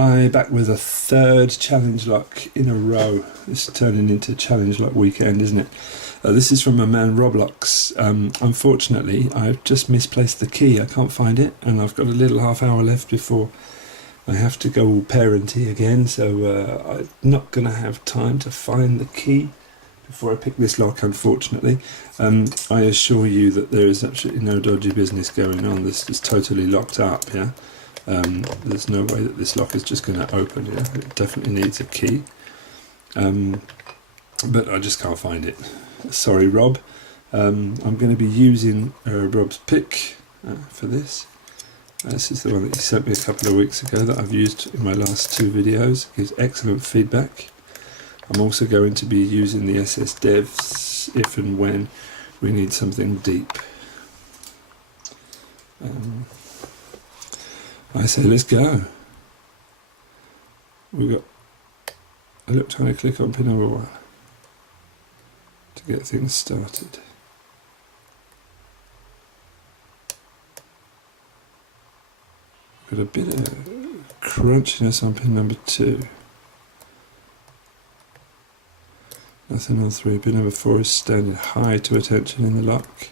Hi, back with a third challenge lock in a row. It's turning into challenge lock weekend, isn't it? This is from my man RobLocks. Unfortunately, I've just misplaced the key. I can't find it, and I've got a little half hour left before I have to go all parenty again, so I'm not going to have time to find the key before I pick this lock, unfortunately. I assure you that there is absolutely no dodgy business going on. This is totally locked up, yeah? There's no way that this lock is just going to open, yeah? It definitely needs a key. But I just can't find it. Sorry, Rob. I'm going to be using Rob's pick for this. This is the one that he sent me a couple of weeks ago that I've used in my last two videos. It gives excellent feedback. I'm also going to be using the SS Devs if and when we need something deep. I say let's go. We've got electronic click on pin number 1 to get things started. Got a bit of crunchiness on pin number 2. Nothing on 3. Pin number 4 is standing high to attention in the lock.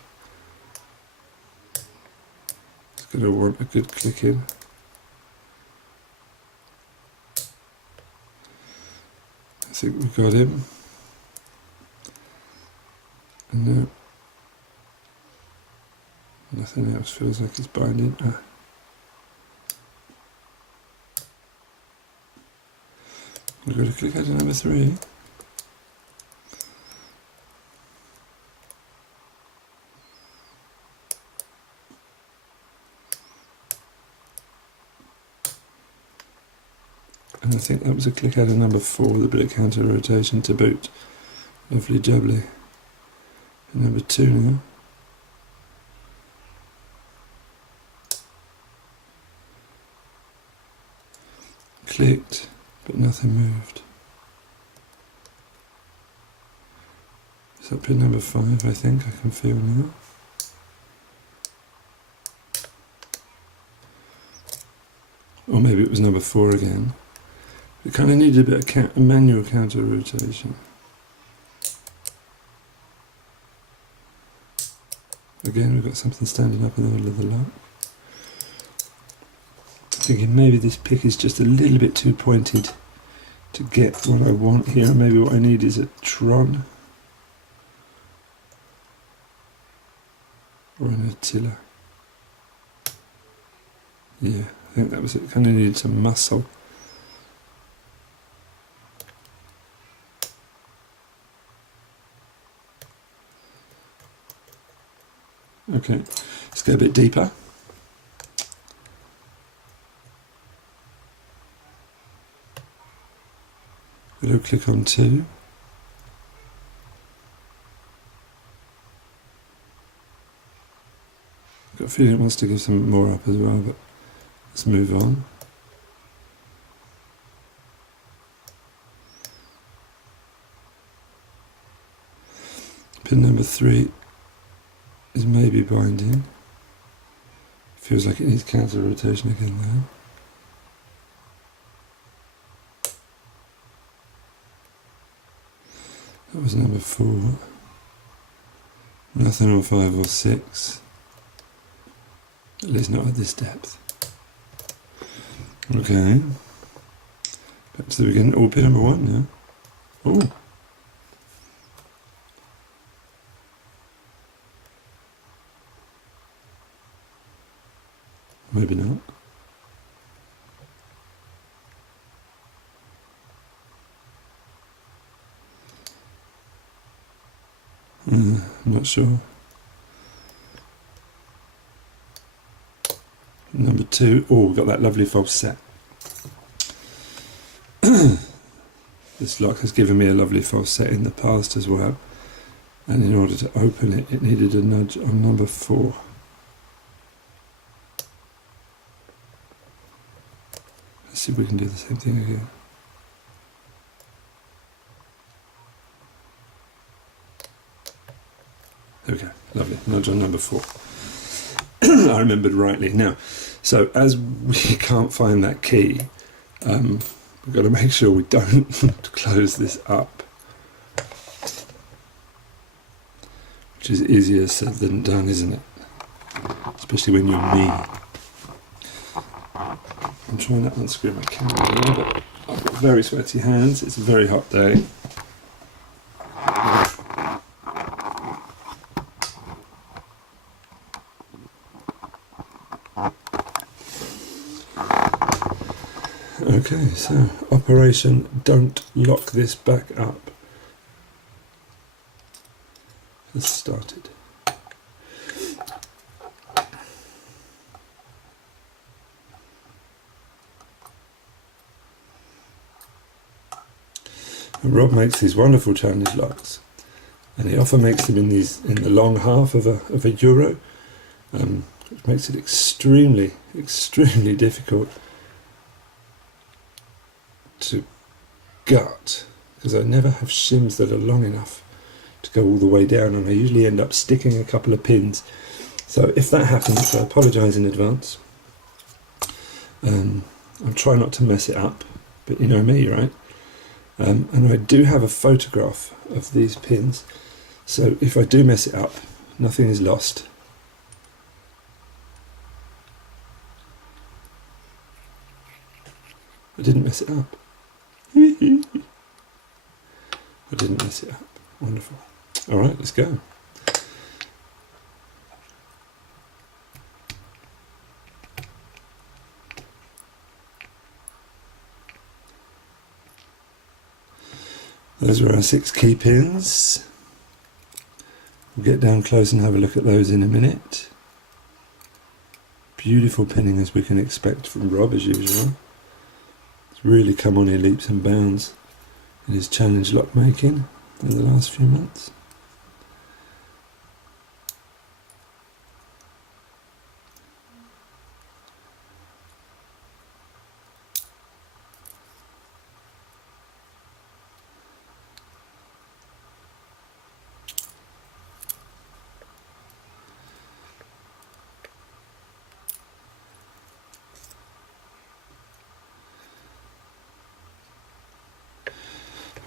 It's going to want a good click in. I think we've got him. No. Nothing else feels like it's binding. We've got to click out to number 3. And I think that was a click out of number 4 with a bit of counter rotation to boot. Lovely jubbly. And number 2 now. Clicked, but nothing moved. Is that pin number 5, I think, I can feel now. Or maybe it was number 4 again. It kind of needed a bit of manual counter rotation. Again, we've got something standing up in the middle of the lock. Thinking maybe this pick is just a little bit too pointed to get what I want here. Maybe what I need is a Tron or an Attila. Yeah, I think that was it. Kind of needed some muscle. Okay, let's go a bit deeper. We'll click on 2. I've got a feeling it wants to give some more up as well, but let's move on. Pin number 3 is maybe binding. Feels like it needs counter rotation again though. That was number 4. Nothing on 5 or 6. At least not at this depth. Okay. Back to the beginning. Oh, pin number 1 now. Oh. Maybe not. I'm not sure. Number 2. Oh, we've got that lovely false set. This lock has given me a lovely false set in the past as well. And in order to open it, it needed a nudge on number 4. Let's see if we can do the same thing again. There we go, lovely, nudge on number 4. I remembered rightly. Now, so as we can't find that key, we've got to make sure we don't close this up, which is easier said than done, isn't it? Especially when you're me. I'm trying to unscrew my camera here, but I've got very sweaty hands. It's a very hot day. Okay, so Operation Don't Lock This Back Up has started. And Rob makes these wonderful challenge locks, and he often makes them in the long half of a euro, which makes it extremely difficult to gut, because I never have shims that are long enough to go all the way down, and I usually end up sticking a couple of pins. So if that happens, I apologise in advance. I'll try not to mess it up, but you know me, right? And I do have a photograph of these pins, so if I do mess it up, nothing is lost. I didn't mess it up. I didn't mess it up. Wonderful. Alright, let's go. Those are our 6 key pins. We'll get down close and have a look at those in a minute. Beautiful pinning, as we can expect from Rob, as usual. It's really come on in leaps and bounds in his challenge lock making in the last few months.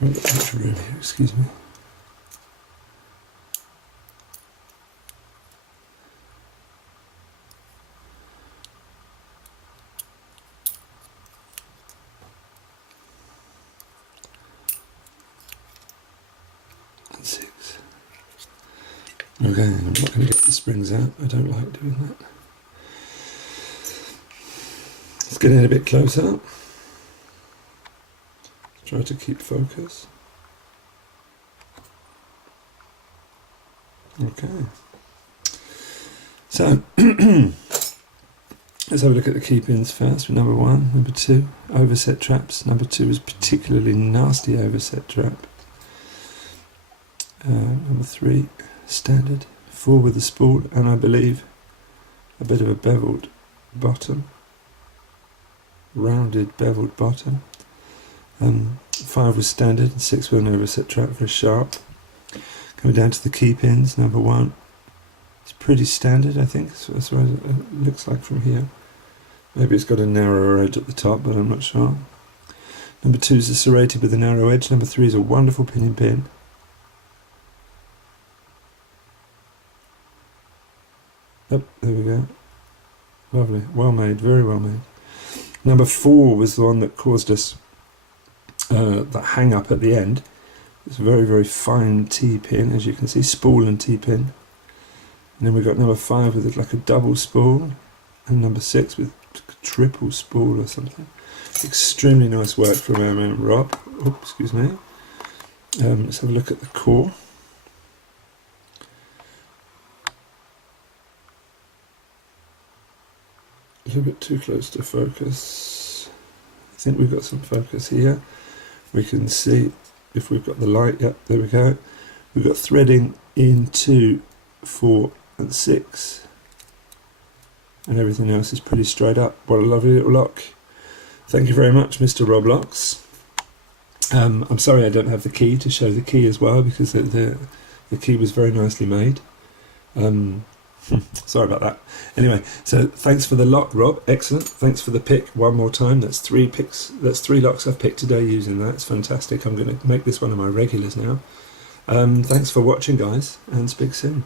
I haven't got much room here, excuse me. And 6. Okay, I'm not going to get the springs out. I don't like doing that. Let's get in a bit closer. Try to keep focus. Okay. So, let's have a look at the key pins first. With number 1, number 2, overset traps. Number 2 is particularly nasty overset trap. Number 3, standard. 4 with a spool, and I believe a bit of a beveled bottom. Rounded beveled bottom. 5 was standard, and 6 with an overset trap for a sharp. Coming down to the key pins, number 1, it's pretty standard, I think, that's what it looks like from here. Maybe it's got a narrower edge at the top, but I'm not sure. Number 2 is a serrated with a narrow edge. Number 3 is a wonderful pinning pin. Oh, there we go. Lovely, well made, very well made. Number 4 was the one that caused us that hang up at the end. It's a very fine T-pin, as you can see, spool and T-pin. And then we've got number 5 with like a double spool, and number 6 with triple spool or something. Extremely nice work from our man Rob. Oh, excuse me. Let's have a look at the core. A little bit too close to focus. I think we've got some focus here. We can see if we've got the light. Yep, there we go. We've got threading in 2, 4 and 6, and everything else is pretty straight up. What a lovely little lock. Thank you very much, Mr. RobLocks. I'm sorry I don't have the key to show the key as well, because the key was very nicely made. Sorry about that. Anyway, so thanks for the lot, Rob. Excellent. Thanks for the pick one more time. That's 3 picks. That's 3 locks I've picked today using that. It's fantastic. I'm going to make this one of my regulars now. Thanks for watching, guys, and speak soon.